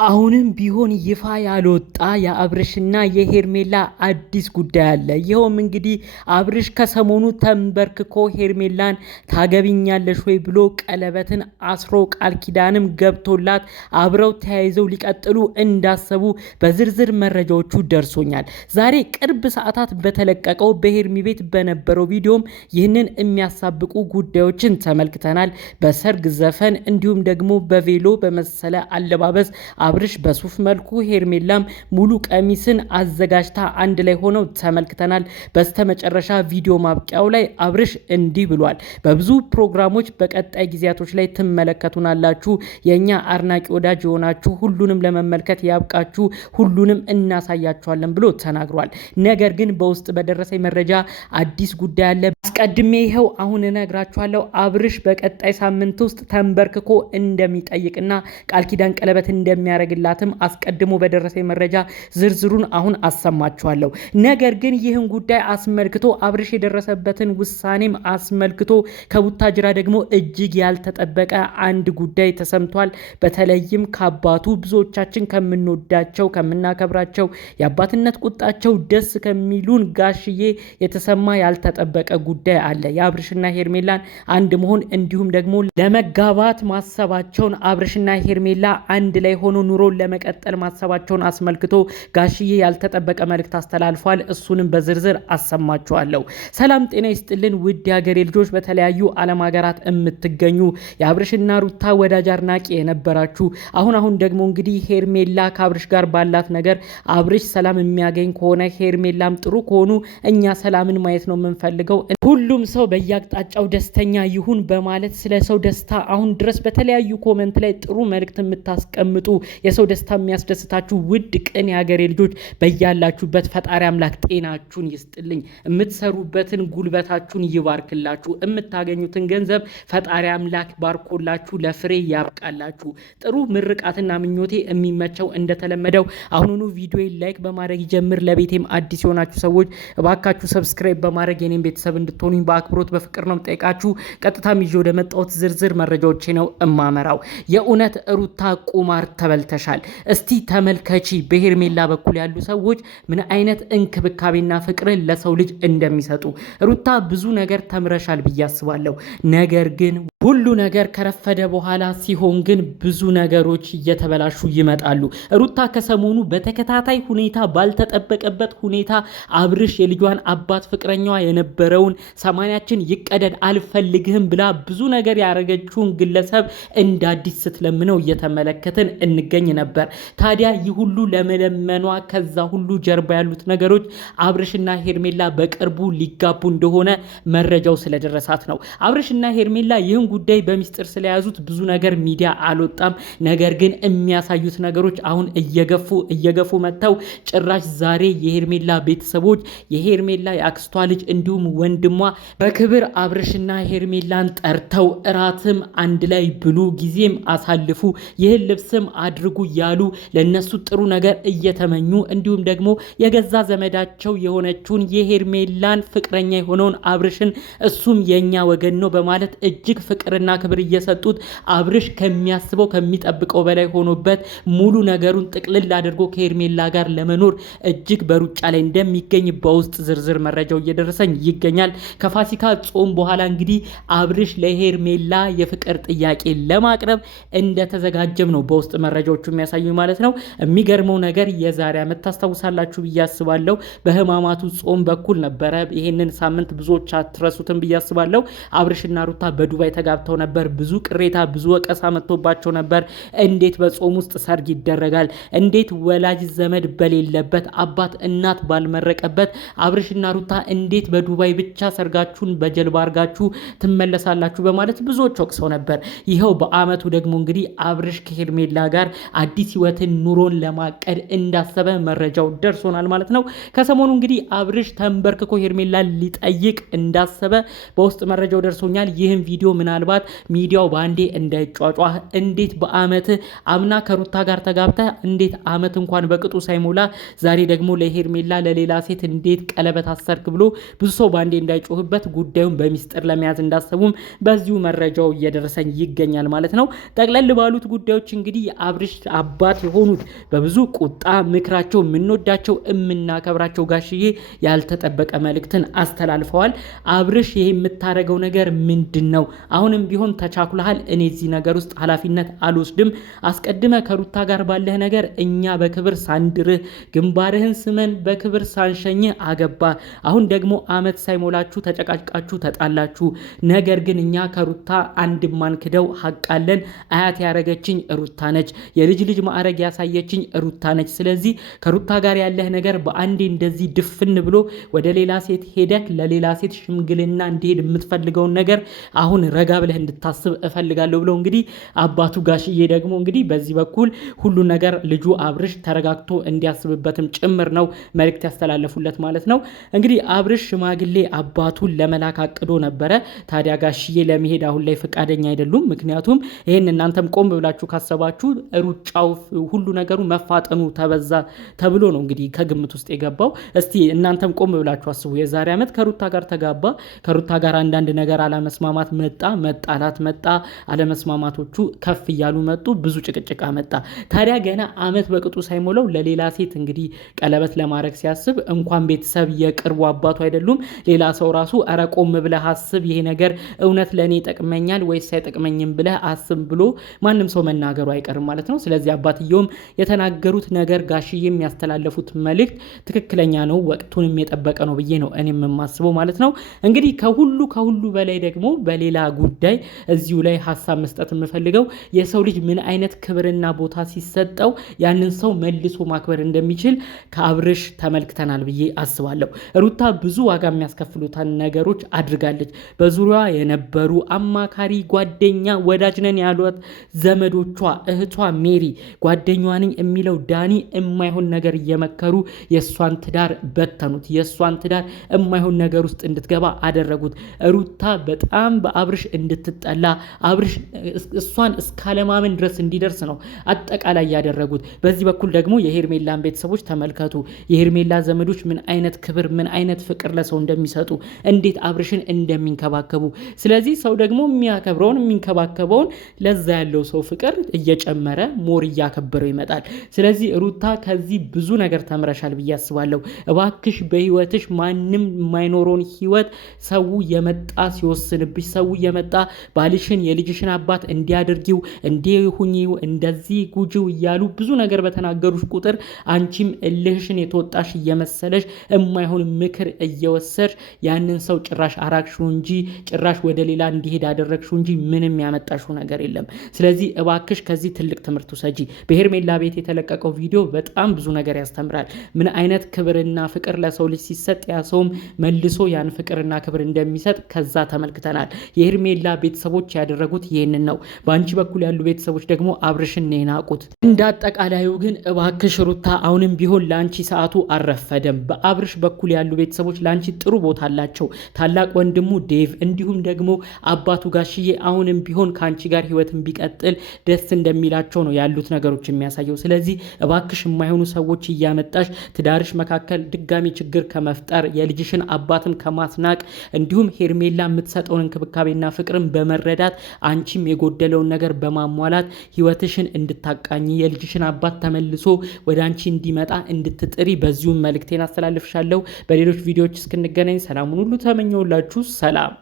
አሁንም ቢሆን ይፋ ያልወጣ የአብርሽና የሄርሜላ አዲስ ጉዳይ አለ። ይኸውም እንግዲህ አብርሽ ከሰሞኑ ተንበርክኮ ሄርሜላን ታገቢኛለሽ ወይ ብሎ ቀለበትን አስሮ ቃል ኪዳንም ገብቶላት አብረው ተያይዘው ሊቀጥሉ እንዳሰቡ በዝርዝር መረጃዎቹ ደርሶኛል። ዛሬ ቅርብ ሰዓታት በተለቀቀው በሄርሚ ቤት በነበረው ቪዲዮም ይህንን የሚያሳብቁ ጉዳዮችን ተመልክተናል። በሰርግ ዘፈን እንዲሁም ደግሞ በቬሎ በመሰለ አለባበስ አብርሽ በሱፍ መልኩ ሄርሜላም ሙሉ ቀሚስን አዘጋጅታ አንድ ላይ ሆነው ተመልክተናል። በስተመጨረሻ ቪዲዮ ማብቂያው ላይ አብርሽ እንዲህ ብሏል። በብዙ ፕሮግራሞች በቀጣይ ጊዜያቶች ላይ ትመለከቱናላችሁ። የኛ አድናቂ ወዳጅ የሆናችሁ ሁሉንም ለመመልከት ያብቃችሁ፣ ሁሉንም እናሳያችኋለን ብሎ ተናግሯል። ነገር ግን በውስጥ በደረሰኝ መረጃ አዲስ ጉዳይ አለ። አስቀድሜ ይኸው አሁን እነግራችኋለሁ። አብርሽ በቀጣይ ሳምንት ውስጥ ተንበርክኮ እንደሚጠይቅና ቃል ኪዳን ቀለበት እንደሚያደርግላትም አስቀድሞ በደረሰኝ መረጃ ዝርዝሩን አሁን አሰማችኋለሁ። ነገር ግን ይህን ጉዳይ አስመልክቶ አብርሽ የደረሰበትን ውሳኔም አስመልክቶ ከቡታጅራ ደግሞ እጅግ ያልተጠበቀ አንድ ጉዳይ ተሰምቷል። በተለይም ከአባቱ ብዙዎቻችን ከምንወዳቸው ከምናከብራቸው የአባትነት ቁጣቸው ደስ ከሚሉን ጋሽዬ የተሰማ ያልተጠበቀ ጉዳይ አለ። የአብርሽና ሄርሜላን አንድ መሆን እንዲሁም ደግሞ ለመጋባት ማሰባቸውን አብርሽና ሄርሜላ አንድ ላይ ሆኖ ኑሮን ለመቀጠል ማሰባቸውን አስመልክቶ ጋሽዬ ያልተጠበቀ መልእክት አስተላልፏል። እሱንም በዝርዝር አሰማችኋለሁ። ሰላም ጤና ይስጥልን ውድ የሀገሬ ልጆች፣ በተለያዩ ዓለም ሀገራት የምትገኙ የአብርሽና ሩታ ወዳጅ አድናቂ የነበራችሁ አሁን ደግሞ እንግዲህ ሄርሜላ ከአብርሽ ጋር ባላት ነገር አብርሽ ሰላም የሚያገኝ ከሆነ ሄርሜላም ጥሩ ከሆኑ እኛ ሰላምን ማየት ነው የምንፈልገው። ሁሉም ሰው በየአቅጣጫው ደስተኛ ይሁን በማለት ስለ ሰው ደስታ አሁን ድረስ በተለያዩ ኮመንት ላይ ጥሩ መልእክት የምታስቀምጡ የሰው ደስታ የሚያስደስታችሁ ውድ ቅን የሀገሬ ልጆች በያላችሁበት ፈጣሪ አምላክ ጤናችሁን ይስጥልኝ፣ የምትሰሩበትን ጉልበታችሁን ይባርክላችሁ፣ የምታገኙትን ገንዘብ ፈጣሪ አምላክ ባርኮላችሁ ለፍሬ ያብቃላችሁ። ጥሩ ምርቃትና ምኞቴ የሚመቸው እንደተለመደው አሁኑኑ ቪዲዮ ላይክ በማድረግ ይጀምር። ለቤቴም አዲስ የሆናችሁ ሰዎች እባካችሁ ሰብስክራይብ በማድረግ የኔም ቤተሰብ እንድትሆኑኝ በአክብሮት በፍቅር ነው ጠይቃችሁ። ቀጥታም ይዤ ወደ መጣሁት ዝርዝር መረጃዎቼ ነው እማመራው። የእውነት ሩታ ቁማር ተበልተሻል። እስቲ ተመልከቺ በሄርሜላ በኩል ያሉ ሰዎች ምን አይነት እንክብካቤና ፍቅርን ለሰው ልጅ እንደሚሰጡ። ሩታ ብዙ ነገር ተምረሻል ብዬ አስባለሁ። ነገር ግን ሁሉ ነገር ከረፈደ በኋላ ሲሆን ግን ብዙ ነገሮች እየተበላሹ ይመጣሉ። ሩታ ከሰሞኑ በተከታታይ ሁኔታ ባልተጠበቀበት ሁኔታ አብርሽ የልጇን አባት ፍቅረኛዋ የነበረውን ሰማንያችን ይቀደድ አልፈልግህም ብላ ብዙ ነገር ያረገችውን ግለሰብ እንደ አዲስ ስትለምነው እየተመለከትን እንገኝ ነበር። ታዲያ ይህ ሁሉ ለመለመኗ ከዛ ሁሉ ጀርባ ያሉት ነገሮች አብርሽና ሄርሜላ በቅርቡ ሊጋቡ እንደሆነ መረጃው ስለደረሳት ነው። አብርሽና ሄርሜላ ይህን ጉዳይ በሚስጥር ስለያዙት ብዙ ነገር ሚዲያ አልወጣም። ነገር ግን የሚያሳዩት ነገሮች አሁን እየገፉ መጥተው ጭራሽ ዛሬ የሄርሜላ ቤተሰቦች የሄርሜላ የአክስቷ ልጅ እንዲሁም ወንድሟ በክብር አብርሽና ሄርሜላን ጠርተው እራትም አንድ ላይ ብሉ፣ ጊዜም አሳልፉ፣ ይህን ልብስም አድርጉ እያሉ ለነሱ ጥሩ ነገር እየተመኙ እንዲሁም ደግሞ የገዛ ዘመዳቸው የሆነችውን የሄርሜላን ፍቅረኛ የሆነውን አብርሽን እሱም የኛ ወገን ነው በማለት እጅግ ፍቅርና ክብር እየሰጡት አብርሽ ከሚያስበው ከሚጠብቀው በላይ ሆኖበት ሙሉ ነገሩን ጥቅልል አድርጎ ከሄርሜላ ጋር ለመኖር እጅግ በሩጫ ላይ እንደሚገኝ በውስጥ ዝርዝር መረጃው እየደረሰኝ ይገኛል። ከፋሲካ ጾም በኋላ እንግዲህ አብርሽ ለሄርሜላ የፍቅር ጥያቄ ለማቅረብ እንደተዘጋጀም ነው በውስጥ መረጃዎቹ የሚያሳዩ ማለት ነው። የሚገርመው ነገር የዛሬ ዓመት ታስታውሳላችሁ ብዬ አስባለሁ በህማማቱ ጾም በኩል ነበረ። ይሄንን ሳምንት ብዙዎች አትረሱትም ብዬ አስባለሁ። አብርሽና ሩታ በዱባይ ተጋብተው ነበር። ብዙ ቅሬታ ብዙ ወቀሳ መጥቶባቸው ነበር። እንዴት በጾም ውስጥ ሰርግ ይደረጋል? እንዴት ወላጅ ዘመድ በሌለበት አባት እናት ባልመረቀበት አብርሽና ሩታ እንዴት በዱባይ ብቻ ሰርጋችሁን በጀልባ አርጋችሁ ትመለሳላችሁ? በማለት ብዙዎች ወቅሰው ነበር። ይኸው በአመቱ ደግሞ እንግዲህ አብርሽ ከሄርሜላ ጋር አዲስ ህይወትን ኑሮን ለማቀድ እንዳሰበ መረጃው ደርሶናል ማለት ነው። ከሰሞኑ እንግዲህ አብርሽ ተንበርክኮ ሄርሜላ ሊጠይቅ እንዳሰበ በውስጥ መረጃው ደርሶኛል። ይህን ቪዲዮ ምናልባት ምናልባት ሚዲያው ባንዴ እንዳይጫጫህ እንዴት በአመት አምና ከሩታ ጋር ተጋብተህ እንዴት አመት እንኳን በቅጡ ሳይሞላ ዛሬ ደግሞ ለሄርሜላ ለሌላ ሴት እንዴት ቀለበት አሰርክ ብሎ ብዙ ሰው ባንዴ እንዳይጮህበት ጉዳዩን በሚስጥር ለመያዝ እንዳሰቡም በዚሁ መረጃው እየደረሰኝ ይገኛል ማለት ነው። ጠቅለል ባሉት ጉዳዮች እንግዲህ የአብርሽ አባት የሆኑት በብዙ ቁጣ ምክራቸው የምንወዳቸው የምናከብራቸው ጋሽዬ ያልተጠበቀ መልእክትን አስተላልፈዋል። አብርሽ ይሄ የምታረገው ነገር ምንድን ነው? አሁንም ቢሆን ተቻኩለሃል። እኔ እዚህ ነገር ውስጥ ኃላፊነት አልወስድም። አስቀድመ ከሩታ ጋር ባለህ ነገር እኛ በክብር ሳንድርህ ግንባርህን ስመን በክብር ሳንሸኝህ አገባ። አሁን ደግሞ አመት ሳይሞላችሁ ተጨቃጭቃችሁ ተጣላችሁ። ነገር ግን እኛ ከሩታ አንድ ማንክደው ሐቃለን። አያት ያረገችኝ ሩታ ነች። የልጅ ልጅ ማዕረግ ያሳየችኝ ሩታ ነች። ስለዚህ ከሩታ ጋር ያለህ ነገር በአንዴ እንደዚህ ድፍን ብሎ ወደ ሌላ ሴት ሄደክ ለሌላ ሴት ሽምግልና እንዲሄድ የምትፈልገውን ነገር አሁን ረጋ ብለህ እንድታስብ እፈልጋለሁ ብለው እንግዲህ አባቱ ጋሽዬ ደግሞ እንግዲህ በዚህ በኩል ሁሉ ነገር ልጁ አብርሽ ተረጋግቶ እንዲያስብበትም ጭምር ነው መልእክት ያስተላለፉለት ማለት ነው። እንግዲህ አብርሽ ሽማግሌ አባቱን ለመላክ አቅዶ ነበረ። ታዲያ ጋሽዬ ለመሄድ አሁን ላይ ፈቃደኛ አይደሉም። ምክንያቱም ይህን እናንተም ቆም ብላችሁ ካሰባችሁ ሩጫው ሁሉ ነገሩ መፋጠኑ ተበዛ ተብሎ ነው እንግዲህ ከግምት ውስጥ የገባው። እስቲ እናንተም ቆም ብላችሁ አስቡ። የዛሬ ዓመት ከሩታ ጋር ተጋባ። ከሩታ ጋር አንዳንድ ነገር አለመስማማት መጣ፣ መጣላት መጣ። አለመስማማቶቹ ከፍ እያሉ መጡ። ብዙ ጭቅጭቃ መጣ። ታዲያ ገና አመት በቅጡ ሳይሞላው ለሌላ ሴት እንግዲህ ቀለበት ለማድረግ ሲያስብ እንኳን ቤተሰብ የቅርቡ አባቱ አይደሉም ሌላ ሰው ራሱ ኧረ ቆም ብለህ አስብ፣ ይሄ ነገር እውነት ለእኔ ይጠቅመኛል ወይስ አይጠቅመኝም ብለህ አስብ ብሎ ማንም ሰው መናገሩ አይቀርም ማለት ነው። ስለዚህ አባትየውም የተናገሩት ነገር ጋሽዬ የሚያስተላለፉት መልእክት ትክክለኛ ነው፣ ወቅቱንም የጠበቀ ነው ብዬ ነው እኔም የማስበው ማለት ነው። እንግዲህ ከሁሉ በላይ ደግሞ በሌላ ጉዳይ እዚሁ ላይ ሀሳብ መስጠት የምፈልገው የሰው ልጅ ምን አይነት ክብርና ቦታ ሲሰጠው ያንን ሰው መልሶ ማክበር እንደሚችል ከአብርሽ ተመልክተናል ብዬ አስባለሁ። ሩታ ብዙ ዋጋ የሚያስከፍሉታን ነገሮች አድርጋለች። በዙሪያዋ የነበሩ አማካሪ፣ ጓደኛ፣ ወዳጅ ነን ያሏት ዘመዶቿ፣ እህቷ ሜሪ፣ ጓደኛዋ ነኝ የሚለው ዳኒ የማይሆን ነገር እየመከሩ የእሷን ትዳር በተኑት። የእሷን ትዳር የማይሆን ነገር ውስጥ እንድትገባ አደረጉት። ሩታ በጣም በአብርሽ እንድትጠላ አብርሽ እሷን እስካለማመን ድረስ እንዲደርስ ነው አጠቃላይ ያደረጉት። በዚህ በኩል ደግሞ የሄርሜላን ቤተሰቦች ተመልከቱ። የሄርሜላ ዘመዶች ምን አይነት ክብር ምን አይነት ፍቅር ለሰው እንደሚሰጡ እንዴት አብርሽን እንደሚንከባከቡ። ስለዚህ ሰው ደግሞ የሚያከብረውን የሚንከባከበውን ለዛ ያለው ሰው ፍቅር እየጨመረ ሞር እያከበረው ይመጣል። ስለዚህ ሩታ ከዚህ ብዙ ነገር ተምረሻል ብዬ አስባለሁ። እባክሽ በህይወትሽ ማንም የማይኖረውን ህይወት ሰው የመጣ ሲወስንብሽ፣ ሰው የመጣ ባልሽን የልጅሽን አባት እንዲያደርጊው እንዲሁኚው እንደዚህ ጉጂው እያሉ ብዙ ነገር በተናገሩሽ ቁጥር አንቺም እልህሽን የተወጣሽ እየመሰለሽ የማይሆን ምክር እየወሰድሽ ያንን ሰው ጭራሽ አራቅሽው እንጂ ጭራሽ ወደ ሌላ እንዲሄድ አደረግሽው እንጂ ምንም ያመጣሽው ነገር የለም። ስለዚህ እባክሽ ከዚህ ትልቅ ትምህርት ውሰጂ። በሄርሜላ ቤት የተለቀቀው ቪዲዮ በጣም ብዙ ነገር ያስተምራል። ምን አይነት ክብርና ፍቅር ለሰው ልጅ ሲሰጥ ያ ሰውም መልሶ ያን ፍቅርና ክብር እንደሚሰጥ ከዛ ተመልክተናል። የሄርሜላ ቤተሰቦች ያደረጉት ይህንን ነው። በአንቺ በኩል ያሉ ቤተሰቦች ደግሞ አብርሽን ነው የናቁት። እንደ አጠቃላዩ ግን እባክሽ ሩታ አሁንም ቢሆን ለአንቺ ሰዓቱ አልረፈደም። በአብርሽ በኩል ያሉ ቤተሰቦች ለአንቺ ጥሩ ቦታ አላቸው። ታላቅ ወንድሙ ዴቭ እንዲሁም ደግሞ አባቱ ጋሽዬ አሁንም ቢሆን ከአንቺ ጋር ህይወትን ቢቀጥል ደስ እንደሚላቸው ነው ያሉት ነገሮች የሚያሳየው። ስለዚህ እባክሽ የማይሆኑ ሰዎች እያመጣሽ ትዳርሽ መካከል ድጋሚ ችግር ከመፍጠር የልጅሽን አባትን ከማስናቅ እንዲሁም ሄርሜላ የምትሰጠውን እንክብካቤና ፍቅርን በመረዳት አንቺም የጎደለውን ነገር በማሟላት ህይወትሽን እንድታቃኝ የልጅሽን አባት ተመልሶ ወደ አንቺ እንዲመጣ እንድትጥሪ በዚሁም መልእክቴን አስተላልፍሻለሁ። በሌሎች ቪዲዮዎች እስክንገናኝ ሰላሙን ሁሉ ተመኘውላችሁ። ሰላም።